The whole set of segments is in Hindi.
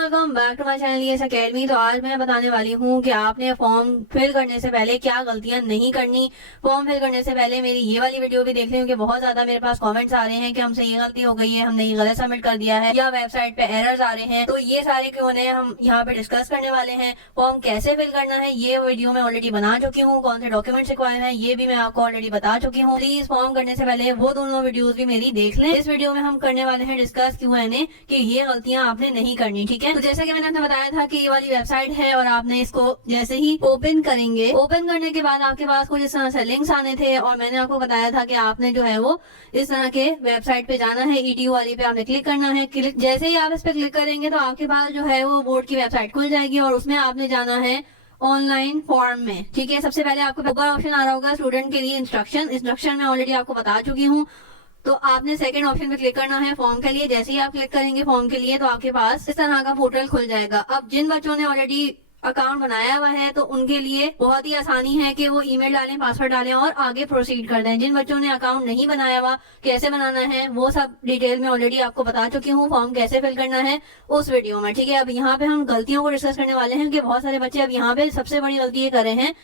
Welcome back to my channel Yes Academy. तो आज मैं बताने वाली हूँ कि आपने फॉर्म फिल करने से पहले क्या गलतियां नहीं करनी। फॉर्म फिल करने से पहले मेरी ये वाली वीडियो भी देख लें, क्योंकि बहुत ज्यादा मेरे पास कमेंट्स आ रहे हैं कि हमसे ये गलती हो गई है, हमने ये गलत सबमिट कर दिया है या वेबसाइट पे एरर्स आ रहे हैं। तो ये सारे क्यों है हम यहाँ पे डिस्कस करने वाले हैं। फॉर्म कैसे फिल करना है ये वीडियो मैं ऑलरेडी बना चुकी हूँ, कौन से डॉक्यूमेंट्स रिक्वायर्ड है ये भी मैं आपको ऑलरेडी बता चुकी हूँ। प्लीज फॉर्म करने से पहले वो दोनों वीडियोज भी मेरी देख लें। इस वीडियो में हम करने वाले हैं डिस्कस Q&A कि ये गलतियां आपने नहीं करनी, ठीक है। तो जैसे कि मैंने आपको बताया था कि ये वाली वेबसाइट है और आपने इसको जैसे ही ओपन करेंगे, ओपन करने के बाद आपके पास कुछ इस तरह से लिंक्स आने थे और मैंने आपको बताया था कि आपने जो है वो इस तरह के वेबसाइट पे जाना है। EDU वाली पे आपने क्लिक करना है। क्लिक जैसे ही आप इस पे क्लिक करेंगे तो आपके पास जो है वो बोर्ड की वेबसाइट खुल जाएगी और उसमें आपने जाना है ऑनलाइन फॉर्म में, ठीक है। सबसे पहले आपको ऊपर ऑप्शन आ रहा होगा स्टूडेंट के लिए इंस्ट्रक्शन मैं ऑलरेडी आपको बता चुकी हूँ। तो आपने सेकंड ऑप्शन पे क्लिक करना है फॉर्म के लिए। जैसे ही आप क्लिक करेंगे फॉर्म के लिए तो आपके पास इस तरह का पोर्टल खुल जाएगा। अब जिन बच्चों ने ऑलरेडी अकाउंट बनाया हुआ है तो उनके लिए बहुत ही आसानी है कि वो ईमेल डालें, पासवर्ड डालें और आगे प्रोसीड कर दें। जिन बच्चों ने अकाउंट नहीं बनाया हुआ कैसे बनाना है वो सब डिटेल में ऑलरेडी आपको बता चुकी हूँ, फॉर्म कैसे फिल करना है उस वीडियो में, ठीक है। अब यहाँ पे हम गलतियों को डिस्कस करने वाले हैं कि बहुत सारे बच्चे अब यहाँ पे सबसे बड़ी गलती ये कर रहे हैं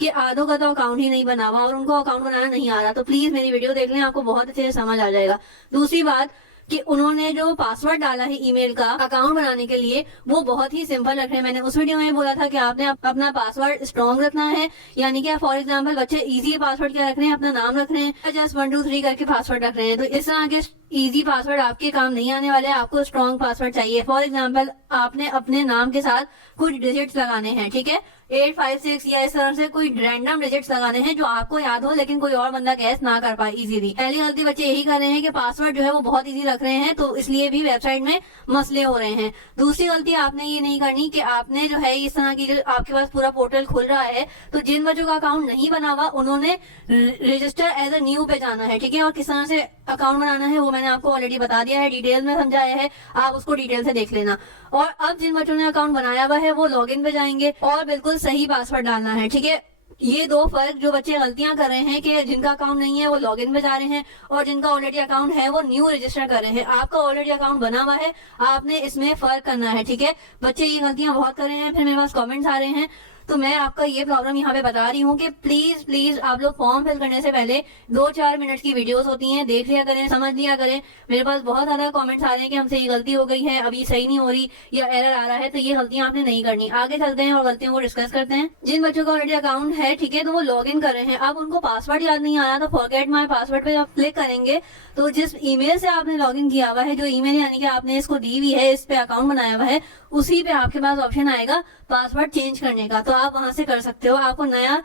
कि आधों का तो अकाउंट ही नहीं बना हुआ और उनको अकाउंट बनाना नहीं आ रहा। तो प्लीज मेरी वीडियो देख लें, आपको बहुत अच्छे से समझ आ जाएगा। दूसरी बात कि उन्होंने जो पासवर्ड डाला है ईमेल का अकाउंट बनाने के लिए वो बहुत ही सिंपल रख रहे हैं। मैंने उस वीडियो में बोला था कि आपने अपना पासवर्ड स्ट्रॉन्ग रखना है, यानी कि फॉर एग्जांपल बच्चे इजी पासवर्ड क्या रख रहे हैं, अपना नाम रख रहे हैं, जस्ट 1 2 3 करके पासवर्ड रख रहे हैं। तो इस तरह के इजी पासवर्ड आपके काम नहीं आने वाले, आपको स्ट्रॉन्ग पासवर्ड चाहिए। फॉर एग्जाम्पल आपने अपने नाम के साथ कुछ डिजिट्स लगाने हैं, ठीक है, 8 5 6 या इस तरह से कोई रैंडम डिजिट्स लगाने हैं जो आपको याद हो लेकिन कोई और बंदा गैस ना कर पाए इजीली। पहली गलती बच्चे यही कर रहे हैं कि पासवर्ड जो है वो बहुत इजी रख रहे हैं, तो इसलिए भी वेबसाइट में मसले हो रहे हैं। दूसरी गलती आपने ये नहीं करनी कि आपने जो है इस तरह की आपके पास पूरा पोर्टल खुल रहा है तो जिन बच्चों का अकाउंट नहीं बना हुआ उन्होंने रजिस्टर एज ए न्यू पे जाना है, ठीक है। और किस तरह से अकाउंट बनाना है वो मैंने आपको ऑलरेडी बता दिया है, डिटेल में समझाया है, आप उसको डिटेल से देख लेना। और अब जिन बच्चों ने अकाउंट बनाया हुआ है वो लॉगिन पे जाएंगे और बिल्कुल सही पासवर्ड डालना है, ठीक है। ये दो फर्क जो बच्चे गलतियां कर रहे हैं कि जिनका अकाउंट नहीं है वो लॉगिन पे जा रहे हैं और जिनका ऑलरेडी अकाउंट है वो न्यू रजिस्टर कर रहे हैं। आपका ऑलरेडी अकाउंट बना हुआ है, आपने इसमें फर्क करना है, ठीक है। बच्चे ये गलतियां बहुत कर रहे हैं, फिर मेरे पास कमेंट्स आ रहे हैं, तो मैं आपका ये प्रॉब्लम यहाँ पे बता रही हूँ कि प्लीज आप लोग फॉर्म फिल करने से पहले 2-4 मिनट की वीडियोस होती हैं, देख लिया करें, समझ लिया करें। मेरे पास बहुत ज्यादा कमेंट्स आ रहे हैं कि हमसे ये गलती हो गई है, अभी सही नहीं हो रही या एरर आ रहा है, तो ये गलतियां आपने नहीं करनी। आगे चलते हैं और गलतियों को डिस्कस करते हैं। जिन बच्चों का ऑलरेडी अकाउंट है, ठीक है, तो वो लॉग इन कर रहे हैं, अब उनको पासवर्ड याद नहीं आया तो फॉरगेट माई पासवर्ड पे जब क्लिक करेंगे तो जिस ईमेल से आपने लॉग इन किया हुआ है, जो ईमेल यानी कि आपने इसको दी हुई है, इस पे अकाउंट बनाया हुआ है, उसी पे आपके पास ऑप्शन आएगा पासवर्ड चेंज करने का, तो आप वहां से कर सकते हो, आपको नया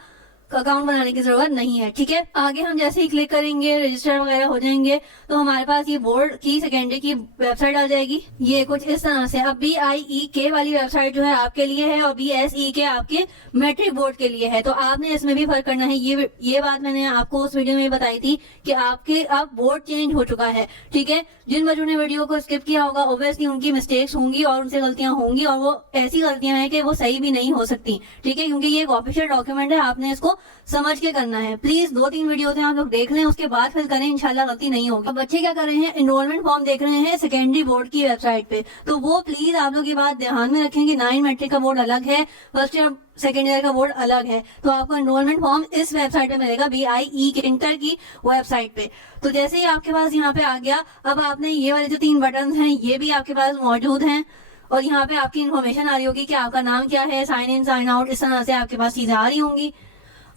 अकाउंट बनाने की जरूरत नहीं है, ठीक है। आगे हम जैसे ही क्लिक करेंगे रजिस्टर वगैरह हो जाएंगे तो हमारे पास ये बोर्ड की सेकेंडरी की वेबसाइट आ जाएगी, ये कुछ इस तरह से। अब BIEK वाली वेबसाइट जो है आपके लिए है और BSEK आपके मैट्रिक बोर्ड के लिए है, तो आपने इसमें भी फर्क करना है। ये बात मैंने आपको उस वीडियो में बताई थी कि आपके अब बोर्ड चेंज हो चुका है, ठीक है। जिन बच्चों ने वीडियो को स्किप किया होगा ऑब्वियसली उनकी मिस्टेक्स होंगी और उनसे गलतियां होंगी और वो ऐसी गलतियां हैं कि वो सही भी नहीं हो सकती, ठीक है, क्योंकि ये एक ऑफिशियल डॉक्यूमेंट है, आपने इसको समझ के करना है। प्लीज 2-3 वीडियो आप लोग देख लें, उसके बाद फिर करें, इंशाल्लाह गलती नहीं होगी। अब बच्चे क्या कर रहे हैं, एनरोलमेंट फॉर्म देख रहे हैं सेकेंडरी बोर्ड की वेबसाइट पे, तो वो प्लीज आप लोग ये बात ध्यान में रखें कि 9 मैट्रिक का बोर्ड अलग है, फर्स्ट ईयर सेकेंड ईयर का बोर्ड अलग है, तो आपको एनरोलमेंट फॉर्म इस वेबसाइट पे मिलेगा, BIE इंटर की वेबसाइट पे। तो जैसे ही आपके पास यहाँ पे आ गया, अब आपने ये वाले जो 3 बटन हैं ये भी आपके पास मौजूद हैं और यहाँ पे आपकी इन्फॉर्मेशन आ रही होगी कि आपका नाम क्या है, साइन इन साइन आउट, इस तरह से आपके पास चीजें आ रही होंगी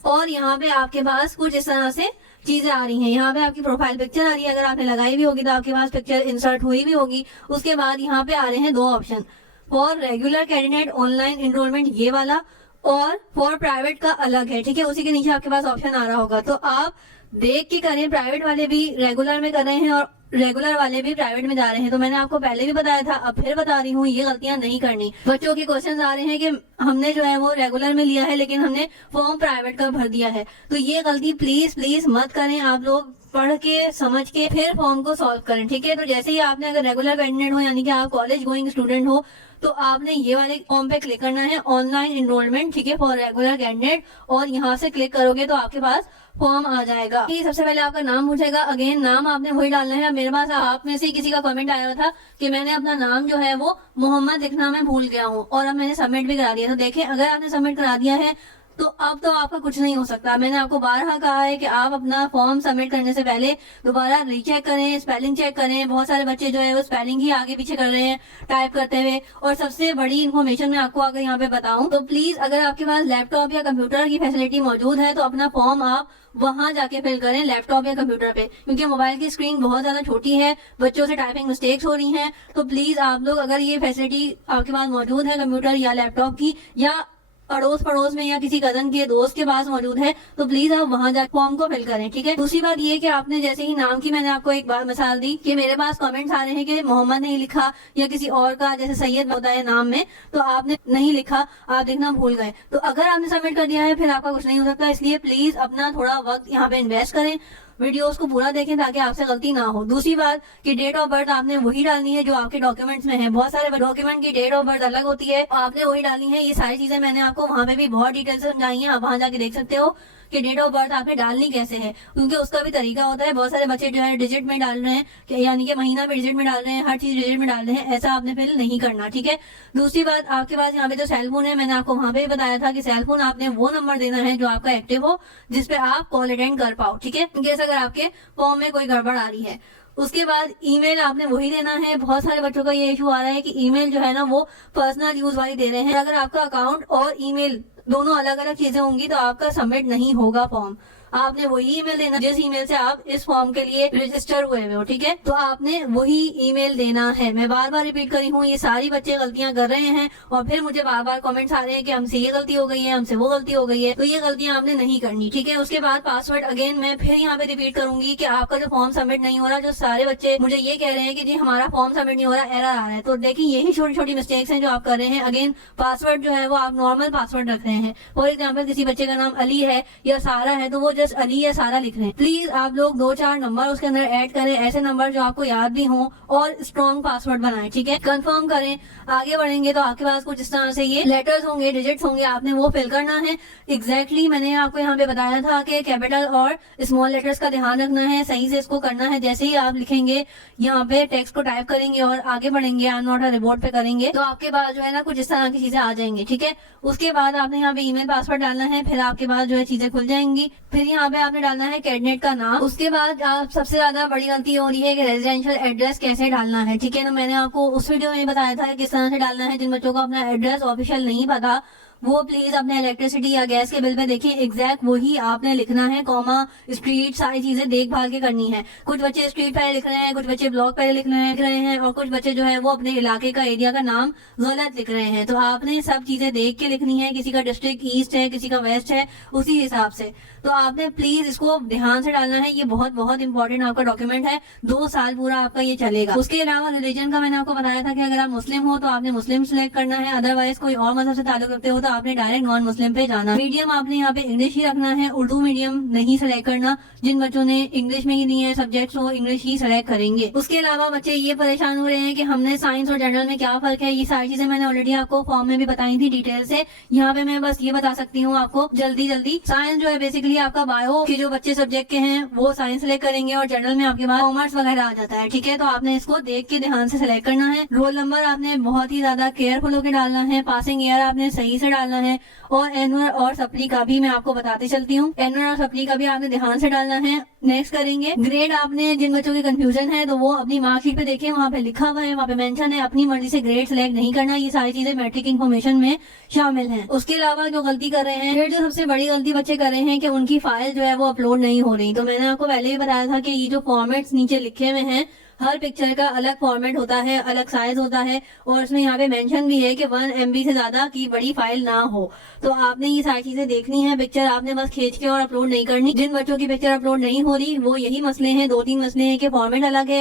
और यहाँ पे आपके पास कुछ इस तरह से चीजें आ रही हैं। यहाँ पे आपकी प्रोफाइल पिक्चर आ रही है, अगर आपने लगाई भी होगी तो आपके पास पिक्चर इंसर्ट हुई भी होगी। उसके बाद यहाँ पे आ रहे हैं 2 option, for regular candidate online enrolment ये वाला और फॉर प्राइवेट का अलग है, ठीक है। उसी के नीचे आपके पास ऑप्शन आ रहा होगा, तो आप देख के करें, प्राइवेट वाले भी रेगुलर में कर रहे हैं और रेगुलर वाले भी प्राइवेट में जा रहे हैं। तो मैंने आपको पहले भी बताया था, अब फिर बता रही हूँ, ये गलतियां नहीं करनी। बच्चों के क्वेश्चंस आ रहे हैं कि हमने जो है वो रेगुलर में लिया है लेकिन हमने फॉर्म प्राइवेट का भर दिया है, तो ये गलती प्लीज मत करें। आप लोग पढ़ के समझ के फिर फॉर्म को सॉल्व करें, ठीक है। तो जैसे ही आपने अगर रेगुलर कैंडिडेट हो यानी कि आप कॉलेज गोइंग स्टूडेंट हो तो आपने ये वाले फॉर्म पे क्लिक करना है ऑनलाइन एनरोलमेंट, ठीक है, फॉर रेगुलर कैंडिडेट, और यहाँ से क्लिक करोगे तो आपके पास फॉर्म आ जाएगा। कि सबसे पहले आपका नाम पूछेगा, अगेन नाम आपने वही डालना है। मेरे पास आप में से किसी का कमेंट आया था कि मैंने अपना नाम जो है वो मोहम्मद लिखना मैं भूल गया हूँ और अब मैंने सबमिट भी करा दिया। तो देखिए, अगर आपने सबमिट करा दिया है तो अब तो आपका कुछ नहीं हो सकता। मैंने आपको बारहा कहा है कि आप अपना फॉर्म सबमिट करने से पहले दोबारा रीचेक करें, स्पेलिंग चेक करें। बहुत सारे बच्चे जो है वो स्पेलिंग ही आगे पीछे कर रहे हैं टाइप करते हुए। और सबसे बड़ी इन्फॉर्मेशन मैं आपको अगर यहाँ पे बताऊं तो प्लीज, अगर आपके पास लैपटॉप या कंप्यूटर की फैसिलिटी मौजूद है तो अपना फॉर्म आप वहां जाके फिल करें, लैपटॉप या कंप्यूटर पे, क्योंकि मोबाइल की स्क्रीन बहुत ज्यादा छोटी है, बच्चों से टाइपिंग मिस्टेक्स हो रही हैं। तो प्लीज आप लोग, अगर ये फैसिलिटी आपके पास मौजूद है कंप्यूटर या लैपटॉप की, या अड़ोस पड़ोस में या किसी कजन के दोस्त के पास मौजूद है, तो प्लीज आप वहां जाकर फॉर्म को फिल करें, ठीक है। दूसरी बात ये कि आपने जैसे ही नाम की, मैंने आपको एक बार मिसाल दी कि मेरे पास कमेंट्स आ रहे हैं कि मोहम्मद नहीं लिखा या किसी और का जैसे सैयद होता है नाम में, तो आपने नहीं लिखा, आप लिखना भूल गए। तो अगर आपने सबमिट कर दिया है फिर आपका कुछ नहीं हो सकता। इसलिए प्लीज अपना थोड़ा वक्त यहाँ पे इन्वेस्ट करें, वीडियोस को पूरा देखें ताकि आपसे गलती ना हो। दूसरी बात कि डेट ऑफ बर्थ आपने वही डालनी है जो आपके डॉक्यूमेंट्स में है। बहुत सारे डॉक्यूमेंट की डेट ऑफ बर्थ अलग होती है, आपने वही डालनी है। ये सारी चीजें मैंने आपको वहाँ पे भी बहुत डिटेल से समझाई है, आप वहाँ जाके देख सकते हो कि डेट ऑफ बर्थ आपने डालनी कैसे है, क्योंकि उसका भी तरीका होता है। बहुत सारे बच्चे जो है डिजिट में डाल रहे हैं, यानी कि महीना भी डिजिट में डाल रहे हैं, हर चीज डिजिट में डाल रहे हैं। ऐसा आपने फिर नहीं करना, ठीक है। दूसरी बात, आपके पास यहाँ पे जो सेल फोन है, मैंने आपको वहाँ पे भी बताया था कि सेल फोन आपने वो नंबर देना है जो आपका एक्टिव हो, जिसपे आप कॉल अटेंड कर पाओ, ठीक है, इनकेस अगर आपके फॉर्म में कोई गड़बड़ आ रही है। उसके बाद ईमेल आपने वही देना है। बहुत सारे बच्चों का ये इशू आ रहा है कि ईमेल जो है ना वो पर्सनल यूज वाली दे रहे हैं। अगर आपका अकाउंट और ईमेल दोनों अलग अलग चीजें होंगी तो आपका सबमिट नहीं होगा फॉर्म। आपने वही ईमेल देना जिस ईमेल से आप इस फॉर्म के लिए रजिस्टर हुए हो, ठीक है। तो आपने वही ईमेल देना है। मैं बार बार रिपीट करी हूँ, ये सारी बच्चे गलतियां कर रहे हैं और फिर मुझे बार बार कमेंट्स आ रहे हैं कि हमसे ये गलती हो गई है, हमसे वो गलती हो गई है। तो ये गलतियां आपने नहीं करनी, ठीक है। उसके बाद पासवर्ड, अगेन मैं फिर यहाँ पे रिपीट करूंगी कि आपका जो फॉर्म सबमिट नहीं हो रहा, जो सारे बच्चे मुझे ये कह रहे हैं कि जी हमारा फॉर्म सबमिट नहीं हो रहा, एरर आ रहा है, तो देखिए यही छोटी छोटी मिस्टेक्स हैं जो आप कर रहे हैं। अगेन पासवर्ड जो है वो आप नॉर्मल पासवर्ड रख रहे हैं। फॉर एग्जाम्पल, किसी बच्चे का नाम अली है या सारा है तो वो जस्ट अली या सारा लिख रहे हैं। प्लीज आप लोग 2-4 नंबर उसके अंदर ऐड करें, ऐसे नंबर जो आपको याद भी हो, और स्ट्रॉन्ग पासवर्ड बनाएं, ठीक है। कंफर्म करें। आगे बढ़ेंगे तो आपके पास कुछ इस तरह से ये लेटर्स होंगे, डिजिट्स होंगे, आपने वो फिल करना है। एग्जैक्टली मैंने आपको यहाँ पे बताया था कि कैपिटल और स्मॉल लेटर्स का ध्यान रखना है, सही से इसको करना है। जैसे ही आप लिखेंगे यहाँ पे टेक्स्ट को टाइप करेंगे और आगे बढ़ेंगे, I am not a robot पे करेंगे, तो आपके पास जो है ना कुछ इस तरह की चीजें आ जाएंगी, ठीक है। उसके बाद आपने यहाँ पे ईमेल पासवर्ड डालना है, फिर आपके पास जो है चीजें खुल जाएंगी। फिर यहाँ पे आपने डालना है कैंडिडेट का नाम। उसके बाद आप सबसे ज्यादा बड़ी गलती हो रही है कि रेजिडेंशियल एड्रेस कैसे डालना है, ठीक है ना। मैंने आपको उस वीडियो में बताया था किस तरह से डालना है। जिन बच्चों को अपना एड्रेस ऑफिशियल नहीं पता वो प्लीज अपने इलेक्ट्रिसिटी या गैस के बिल पे देखिए, एग्जैक्ट वही आपने लिखना है, कॉमा, स्ट्रीट, सारी चीजें देखभाल के करनी है। कुछ बच्चे स्ट्रीट पहले लिख रहे हैं, कुछ बच्चे ब्लॉक पहले लिख रहे हैं और कुछ बच्चे जो है वो अपने इलाके का, एरिया का नाम गलत लिख रहे हैं। तो आपने सब चीजें देख के लिखनी है। किसी का डिस्ट्रिक्ट ईस्ट है, किसी का वेस्ट है, उसी हिसाब से। तो आपने प्लीज इसको ध्यान से डालना है। ये बहुत बहुत इंपॉर्टेंट आपका डॉक्यूमेंट है, 2 साल पूरा आपका ये चलेगा। उसके अलावा रिलीजन का मैंने आपको बताया था कि अगर आप मुस्लिम हो तो आपने मुस्लिम सिलेक्ट करना है, अदरवाइज कोई और मजहब से ताल्लुक रखते हो तो आपने डायरेक्ट नॉन मुस्लिम पे जाना। मीडियम आपने यहाँ पे इंग्लिश ही रखना है, उर्दू मीडियम नहीं सेलेक्ट करना। जिन बच्चों ने इंग्लिश में ही नहीं है सब्जेक्ट वो इंग्लिश ही सेलेक्ट करेंगे। उसके अलावा बच्चे ये परेशान हो रहे हैं कि हमने साइंस और जनरल में क्या फर्क है, ये सारी चीजें मैंने ऑलरेडी आपको फॉर्म में भी बताई थी डिटेल से। यहाँ पे मैं बस ये बता सकती हूँ आपको जल्दी। साइंस जो है बेसिकली आपका बायो के जो बच्चे सब्जेक्ट के हैं वो साइंस सेलेक्ट करेंगे और जनरल में आपके पास कॉमर्स वगैरह आ जाता है, ठीक है। तो आपने इसको देख के ध्यान से सिलेक्ट करना है। रोल नंबर आपने बहुत ही ज्यादा केयरफुल होकर डालना है। पासिंग ईयर आपने सही से डालना है और एनुअल और सप्ली का भी मैं आपको बताते चलती हूँ। एनुअल और सप्ली का भी आपने ध्यान से डालना है। नेक्स्ट करेंगे ग्रेड। आपने जिन बच्चों की कंफ्यूजन है तो वो अपनी मार्कशीट पे देखें, वहाँ पे लिखा हुआ है, वहाँ पे मेंशन है। अपनी मर्जी से ग्रेड सिलेक्ट नहीं करना, ये सारी चीजें मैट्रिक इन्फॉर्मेशन में शामिल हैं। उसके अलावा जो गलती कर रहे हैं, फिर जो सबसे बड़ी गलती बच्चे कर रहे हैं कि उनकी फाइल जो है वो अपलोड नहीं हो रही। तो मैंने आपको पहले ही बताया था कि ये जो फॉर्मेट्स नीचे लिखे हुए हैं, हर पिक्चर का अलग फॉर्मेट होता है, अलग साइज होता है और उसमें यहाँ पे मेंशन भी है कि 1 MB से ज्यादा की बड़ी फाइल ना हो। तो आपने ये सारी चीजें देखनी है। पिक्चर आपने बस खींच के और अपलोड नहीं करनी। जिन बच्चों की पिक्चर अपलोड नहीं हो रही वो यही मसले हैं, 2-3 मसले हैं कि फॉर्मेट अलग है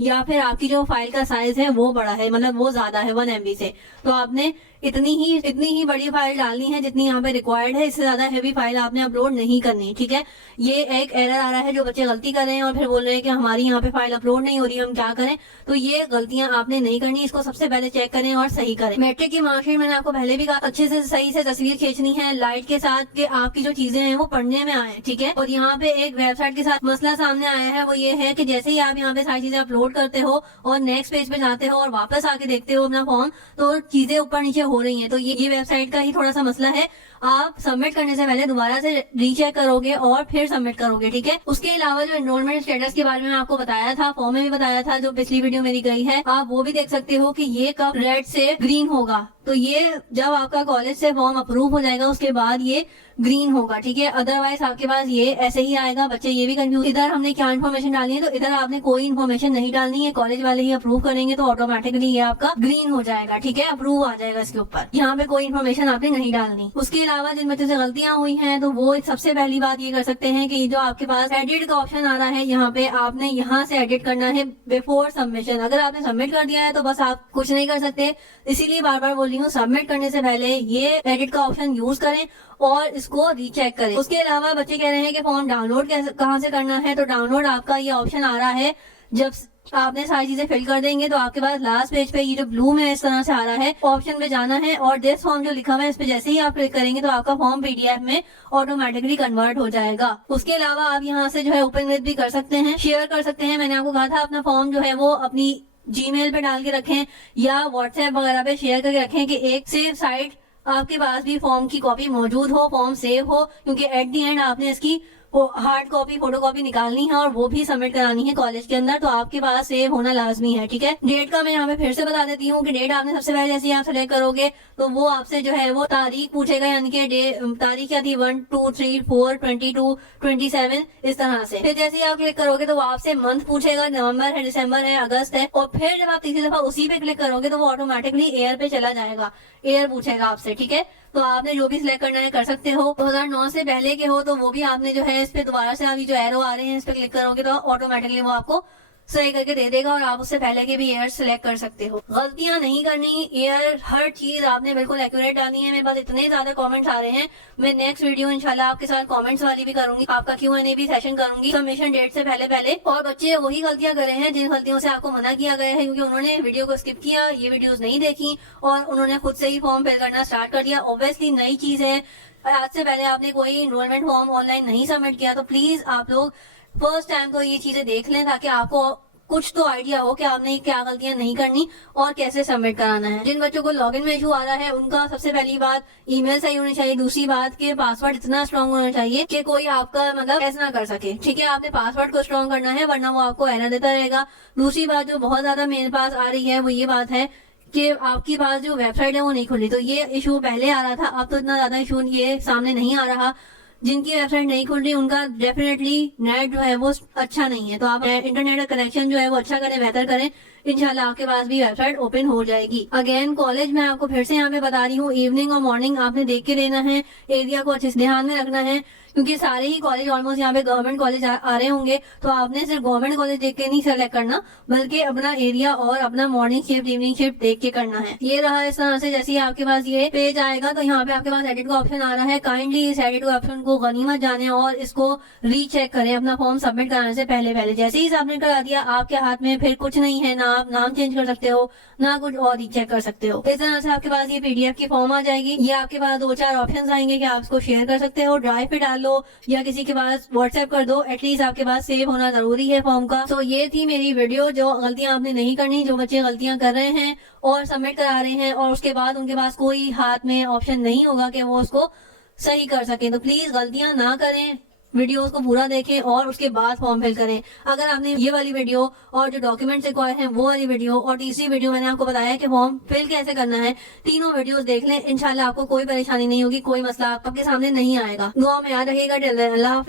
या फिर आपकी जो फाइल का साइज है वो बड़ा है, मतलब वो ज्यादा है 1 MB से। तो आपने इतनी ही बड़ी फाइल डालनी है जितनी यहाँ पे रिक्वायर्ड है। इससे ज्यादा हैवी फाइल आपने अपलोड नहीं करनी, ठीक है। ये एक एरर आ रहा है, जो बच्चे गलती कर रहे हैं और फिर बोल रहे हैं कि हमारी यहाँ पे फाइल अपलोड नहीं हो रही, हम क्या करें। तो ये गलतियां आपने नहीं करनी, इसको सबसे पहले चेक करें और सही करें। मैट्रिक की मार्कशीट मैंने आपको पहले भी कहा, अच्छे से सही से तस्वीर खींचनी है लाइट के साथ, कि आपकी जो चीजें हैं वो पढ़ने में आए, ठीक है। और यहाँ पे एक वेबसाइट के साथ मसला सामने आया है, वो ये है कि जैसे ही आप यहाँ पे सारी चीजें अपलोड करते हो और नेक्स्ट पेज पे जाते हो और वापस आके देखते हो अपना फॉर्म, तो चीजें ऊपर नीचे हो रही हैं। तो ये वेबसाइट का ही थोड़ा सा मसला है। आप सबमिट करने से पहले दोबारा से रीचेक करोगे और फिर सबमिट करोगे, ठीक है। उसके अलावा जो एनरोलमेंट स्टेटस के बारे में आपको बताया था, फॉर्म में भी बताया था, जो पिछली वीडियो मेरी गई है, आप वो भी देख सकते हो कि ये कब रेड से ग्रीन होगा। तो ये जब आपका कॉलेज से फॉर्म अप्रूव हो जाएगा उसके बाद ये ग्रीन होगा, ठीक है। अदरवाइज आपके पास ये ऐसे ही आएगा। बच्चे ये भी कंफ्यूज, इधर हमने क्या इन्फॉर्मेशन डालनी है, तो इधर आपने कोई इन्फॉर्मेशन नहीं डालनी है, कॉलेज वाले ही अप्रूव करेंगे तो ऑटोमेटिकली ये आपका ग्रीन हो जाएगा, ठीक है, अप्रूव आ जाएगा इसके ऊपर। यहाँ पे कोई इन्फॉर्मेशन आपने नहीं डालनी। उसके अलावा जिन बच्चों से गलतियां हुई हैं, तो वो सबसे पहली बात ये कर सकते हैं कि जो आपके पास एडिट का ऑप्शन आ रहा है, यहाँ पे आपने यहाँ से एडिट करना है बिफोर सबमिशन। अगर आपने सबमिट कर दिया है तो बस आप कुछ नहीं कर सकते, इसीलिए बार बार बोल रही हूँ, सबमिट करने से पहले ये एडिट का ऑप्शन यूज करें और इसको रीचेक करें। उसके अलावा बच्चे कह रहे हैं कि फॉर्म डाउनलोड कहाँ से करना है, तो डाउनलोड आपका ये ऑप्शन आ रहा है, जब आपने सारी चीजें फिल कर देंगे तो आपके पास लास्ट पेज पे ये जो ब्लू में इस तरह से आ रहा है, ऑप्शन पे जाना है और दिस फॉर्म जो लिखा हुआ है इस पे जैसे ही आप क्लिक करेंगे तो आपका फॉर्म पीडीएफ में ऑटोमेटिकली कन्वर्ट हो जाएगा। उसके अलावा आप यहाँ से जो है ओपन विद भी कर सकते हैं, शेयर कर सकते हैं। मैंने आपको कहा था अपना फॉर्म जो है वो अपनी जीमेल पे डाल के रखें या व्हाट्सएप वगैरह पे शेयर करके रखें कि एक सेफ साइट आपके पास भी फॉर्म की कॉपी मौजूद हो, फॉर्म सेव हो, क्योंकि एट दी एंड आपने इसकी हार्ड कॉपी फोटो कॉपी निकालनी है और वो भी सबमिट करानी है कॉलेज के अंदर, तो आपके पास सेव होना लाजमी है, ठीक है। डेट का मैं यहाँ पे फिर से बता देती हूँ कि डेट आपने सबसे पहले जैसे आप सेलेक्ट करोगे तो वो आपसे जो है वो तारीख पूछेगा, यानी कि तारीख क्या थी 1, 2, 3, 4, 22, 27 इस तरह से। फिर जैसे ही आप क्लिक करोगे तो वो आपसे मंथ पूछेगा, नवंबर है, दिसंबर है, अगस्त है, और फिर जब आप तीसरी दफा उसी पे क्लिक करोगे तो वो ऑटोमेटिकली एयर पे चला जाएगा, एयर पूछेगा आपसे, ठीक है। तो आपने जो भी सिलेक्ट करना है कर सकते हो। 2009 से पहले के हो तो वो भी आपने जो है इस पे दोबारा से अभी जो एरो आ रहे हैं इस पे क्लिक करोगे तो ऑटोमेटिकली वो आपको सही करके दे देगा और आप उससे पहले के भी एयर सिलेक्ट कर सकते हो। गलतियां नहीं करनी, एयर हर चीज आपने बिल्कुल एक्यूरेट डालनी है। मेरे पास इतने ज्यादा कमेंट्स आ रहे हैं, मैं नेक्स्ट वीडियो इंशाल्लाह आपके साथ कमेंट्स वाली भी करूंगी, आपका Q&A भी सेशन करूंगी सबमिशन डेट से पहले। और बच्चे वही गलतियां कर रहे हैं जिन गलतियों से आपको मना किया गया है, क्योंकि उन्होंने वीडियो को स्किप किया, ये वीडियोस नहीं देखी और उन्होंने खुद से ही फॉर्म फिल करना स्टार्ट कर दिया। ऑब्वियसली नई चीज है, आज से पहले आपने कोई एनरोलमेंट फॉर्म ऑनलाइन नहीं सबमिट किया, तो प्लीज आप लोग फर्स्ट टाइम तो ये चीजें देख लें ताकि आपको कुछ तो आइडिया हो कि आपने क्या गलतियां नहीं करनी और कैसे सबमिट कराना है। जिन बच्चों को लॉगिन में इशू आ रहा है उनका सबसे पहली बात ईमेल सही होनी चाहिए, दूसरी बात कि पासवर्ड इतना स्ट्रांग होना चाहिए कि कोई आपका मतलब ऐसा ना कर सके, ठीक है। आपने पासवर्ड को स्ट्रांग करना है वरना वो आपको एरर देता रहेगा। दूसरी बात जो बहुत ज्यादा मेरे पास आ रही है वो ये बात है कि आपके पास जो वेबसाइट है वो नहीं खुली, तो ये इशू पहले आ रहा था, अब तो इतना ज्यादा इशू ये सामने नहीं आ रहा। जिनकी वेबसाइट नहीं खुल रही उनका डेफिनेटली नेट जो है वो अच्छा नहीं है, तो आप इंटरनेट का कनेक्शन जो है वो अच्छा करें, बेहतर करें, इंशाल्लाह आपके पास भी वेबसाइट ओपन हो जाएगी। अगेन कॉलेज में आपको फिर से यहाँ पे बता रही हूँ, इवनिंग और मॉर्निंग आपने देख के लेना है, एरिया को अच्छे से ध्यान में रखना है, क्योंकि सारे ही कॉलेज ऑलमोस्ट यहाँ पे गवर्नमेंट कॉलेज आ रहे होंगे, तो आपने सिर्फ गवर्नमेंट कॉलेज देख के नहीं सेलेक्ट करना, बल्कि अपना एरिया और अपना मॉर्निंग शिफ्ट इवनिंग शिफ्ट देख के करना है। ये रहा इस तरह से। जैसे ही आपके पास ये पेज आएगा तो यहाँ पे आपके पास एडिट का ऑप्शन आ रहा है, काइंडली इस एडिट का ऑप्शन को गनीमत जाने और इसको रीचेक करें अपना फॉर्म सबमिट कराने से पहले। जैसे ही सबमिट करा दिया आपके हाथ में फिर कुछ नहीं है, ना आप नाम चेंज कर सकते हो ना कुछ और रीचेक कर सकते हो। इस तरह से आपके पास ये पीडीएफ की फॉर्म आ जाएगी। ये आपके पास 2-4 ऑप्शन आएंगे कि आप इसको शेयर कर सकते हो, ड्राइव पे डाल लो या किसी के पास व्हाट्सएप कर दो, एटलीस्ट आपके पास सेव होना जरूरी है फॉर्म का। तो ये थी मेरी वीडियो, जो गलतियां आपने नहीं करनी, जो बच्चे गलतियां कर रहे हैं और सबमिट करा रहे हैं और उसके बाद उनके पास कोई हाथ में ऑप्शन नहीं होगा कि वो उसको सही कर सके, तो प्लीज गलतियां ना करें, वीडियोस को पूरा देखें और उसके बाद फॉर्म फिल करें। अगर आपने ये वाली वीडियो और जो डॉक्यूमेंट्स रिक्वायर्ड हैं वो वाली वीडियो और तीसरी वीडियो मैंने आपको बताया कि फॉर्म फिल कैसे करना है, तीनों वीडियोस देख लें, इंशाल्लाह आपको कोई परेशानी नहीं होगी, कोई मसला आपके सामने नहीं आएगा। दुआ में याद रखिएगा। अल्लाह हाफ़िज़।